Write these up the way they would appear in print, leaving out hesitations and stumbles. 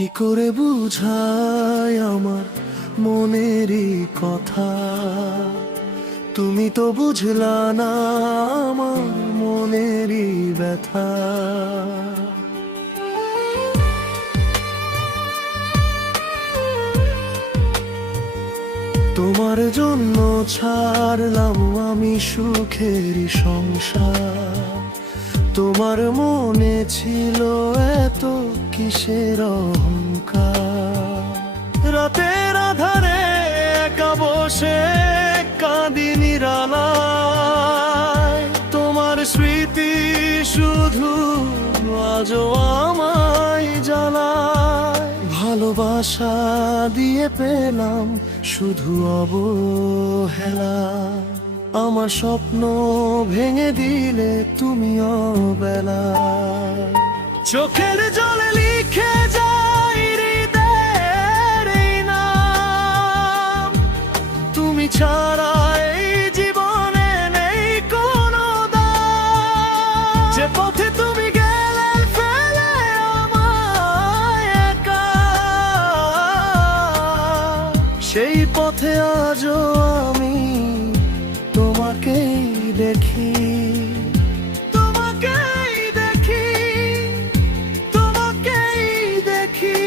কি করে বুঝাই আমার মনেরই কথা, তুমি তো বুঝলা না আমার মনেরই ব্যথা। তোমার জন্য ছাড়লাম আমি সুখেরই সংসার, তোমার মনে ছিল এত কিসের অহংকার। রাতের আধারে একা বসে কাঁদি নিরালায়, তোমার স্মৃতি শুধু আজও আমায় জ্বালায়। ভালোবাসা দিয়ে পেলাম শুধু অবহেলা, আমার স্বপ্ন ভেঙে দিলে তুমি অবেলা। চোখের জলে লিখে যাই হৃদয়ের এই নাম, তুমি ছাড়া এই জীবনে নেই কোনো দাম। যে পথে তুমি গেলে ফেলে আমায় একা, সেই পথে আজও আমি তোমাকেই দেখি, তোমাকেই দেখি, তোমাকেই দেখি।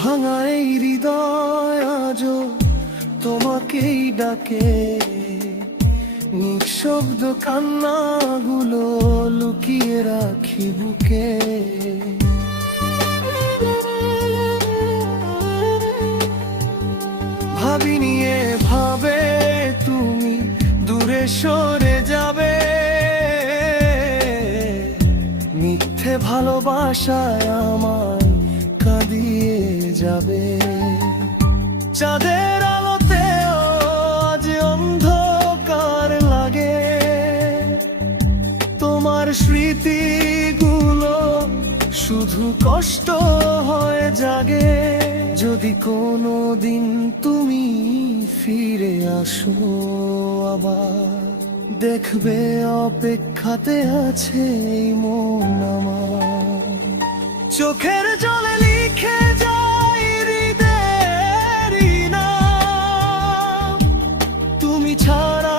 ভাঙা এই হৃদয় আজও তোমাকেই ডাকে, নিঃশব্দ কান্নাগুলো লুকিয়ে রাখি বুকে। ভাবিনি এভাবে তুমি দূরে সরে যাবে, মিথ্যে ভালোবাসায় আমায় কাঁদিয়ে যাবে। চাঁদের আলোতেও আজ অন্ধকার লাগে, তোমার স্মৃতিগুলো শুধু কষ্ট হয়ে জাগে। যদি কোনো দিন তুমি ফিরে আসো আবার, দেখবে অপেক্ষাতে আছে এই মন আমার। চোখের জলে লিখে যাই হৃদয়ের নাম, তুমি ছাড়া